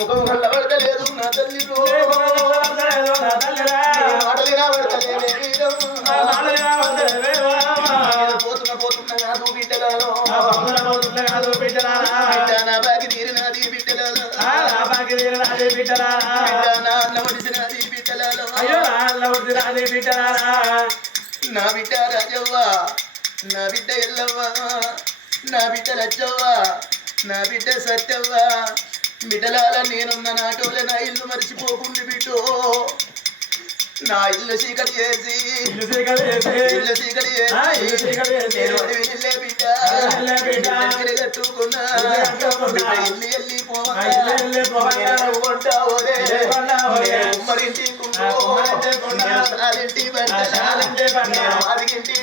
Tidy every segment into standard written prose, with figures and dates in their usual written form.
ముఖం వల్ల పడతలేదు నా తల్లి పోతున్న పోతున్న కాదు బిడ్డలలో నా బాకి తీరినది బిడ్డలలో నా అన్న ఒడిసినది బిడ్డలలో నా బిడ్డ రాజవ్వ నా బిడ్డ ఎల్లవ్వ నా బిడ్డ లచ్చవ్వ నా బిడ్డ సత్యవ్వ బిడ్డలాల నేనున్న నాటోలే నా ఇల్లు మరిచిపోకుండా బిడ్డో నా ఇల్లు చీకటి చేసి ఇల్లు చీకటి నేను అడవి ఇల్లే బిడ్డ కట్టుకున్నా ఇల్లు వెళ్ళి ఉమ్మరింటి సాలింటి ఆదిగింటి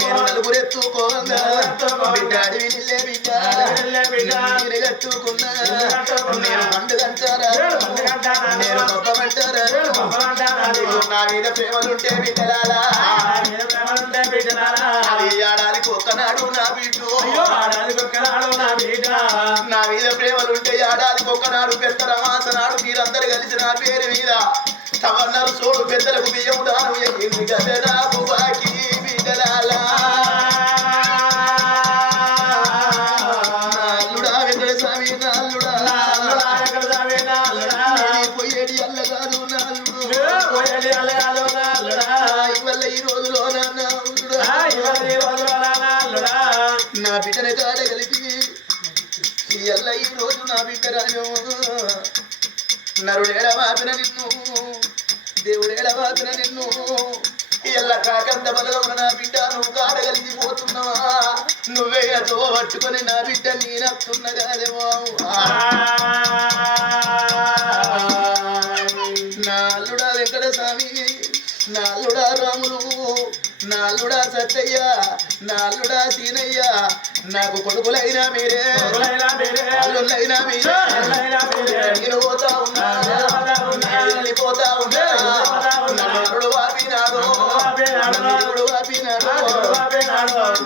నేను నలుగురెత్తుకోగా బిడ్డ అడవి నిల్లే బిడ్డ కట్టుకున్నా నేను పండుగంటారా నేను గొప్పమంటారా నా మీద ప్రేమలుంటే బిడ్డలాలా అది ఏడాదికి ఒక్కనాడు నా బిడ్డ నా మీద ప్రేమలుంటే ఏడాదికి ఒక్కనాడు పెద్దల మాసనాడు మీరందరూ కలిసి నా పేరు మీద తమన్నారు సోడు పెద్దలకు బియ్యం దాను ఎన్ని గదరాకు బాకి బిడ్డలాలా నాల్లుడా వెంకట స్వామి నాల్లుడా పోయేటి అల్ల కాదు ఇవల్ల ఈ రోజులో నా బిడ్డని కాడ కలిపి ఎల్ల ఈ రోజు నా బిడ్డ రాజు నరుడేడవాపిన నిన్ను దేవుడేడవాపిన నిన్ను ఎల్ల కాకంత బలగవున నా బిడ్డ నువ్వు కాడ కలిసిపోతున్నావా నువ్వే అతో పట్టుకొని నా బిడ్డ నేనత్తున్న కాదేమో నాల్లుడా వెంకట స్వామి నాల్లుడా రాములు నాల్లుడా సత్తయ్య నాల్లుడా సీనయ్య నాకు కొడుకులైనా మీరే అల్లుళ్ళైనా మీరే నేను పోతా ఉన్నా వెళ్ళిపోతా ఉన్నా నన్ను వాపినాడు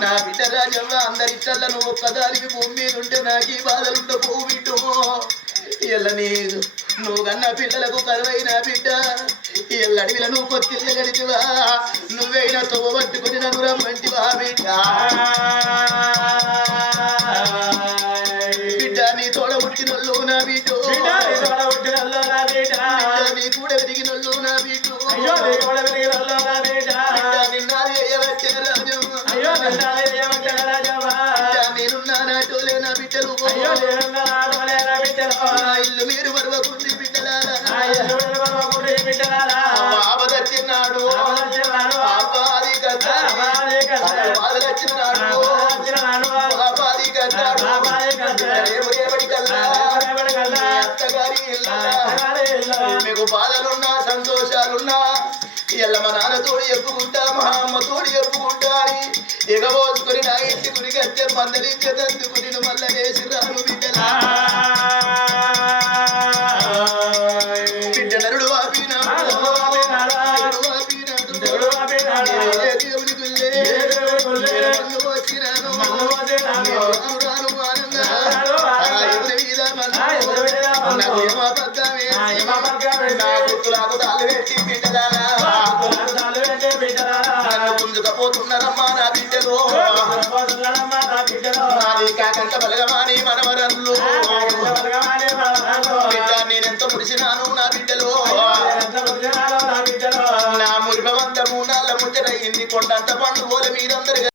నా బిడ్డ రాజవ్వ అందరిట్ల నువ్వు ఒక్కదానికి భూమి మీద ఉంటే నాకు ఈ బాధలుంటే పువ్వు బిడ్డు ఎల్ల నీదు నువ్వు కన్నా పిల్లలకు కరువైన బిడ్డ ఎల్ల అడవిల నువ్వు కొత్తిల్ల గడిచివా నువ్వైనా తొవ్వ పట్టుకుని నన్ను రమ్మంటివా బిడ్డ బిడ్డ నీ తోడ పుట్టినోళ్ళు నా బిడ్డ నీ కూడా వెతికినోళ్ళు నా బిడ్డ నిన్నాది వేయవచ్చే రాజు నేనున్నా నాటోలే నా బిడ్డలు ఇల్లు మీరు మరవకుండి బిడ్డలారా ఆపదచ్చినాడు ఆపాది కథచ్చినాడు ఆపాది కథాడు రేపటి కల్లా అత్తగారి మీకు బాధలున్నా సంతోషాలున్నా ఎల్ల మా నాన్న తోడు చెప్పుకుంటా మా అమ్మ తోడు చెప్పుకుంటా అని ఎగబోసుకుని నా ఇంటి గురికి వచ్చే మందలించేదందుకుని మళ్ళీ వేసి రాను బిడ్డలా బిడ్డ నరుడు వాపినాడు దేవుని గుల్లే వచ్చినాను రాను ఎవరి మీద నాకు ఏమాపద్దామే నా గుర్తులకు తాళ్ళు పెట్టి బిడ్డలాలా పుంజుకపోతున్నారమ్మా నా బిడ్డలు నాది కాకంత బలగమాని మనవరన్లు బిడ్డ నేనెంత ముడిసినాను నా బిడ్డలు నా మురిపవంత మూనాళ్ళ ముచ్చట ఇంది కొండంత పండు పోలే మీరందరు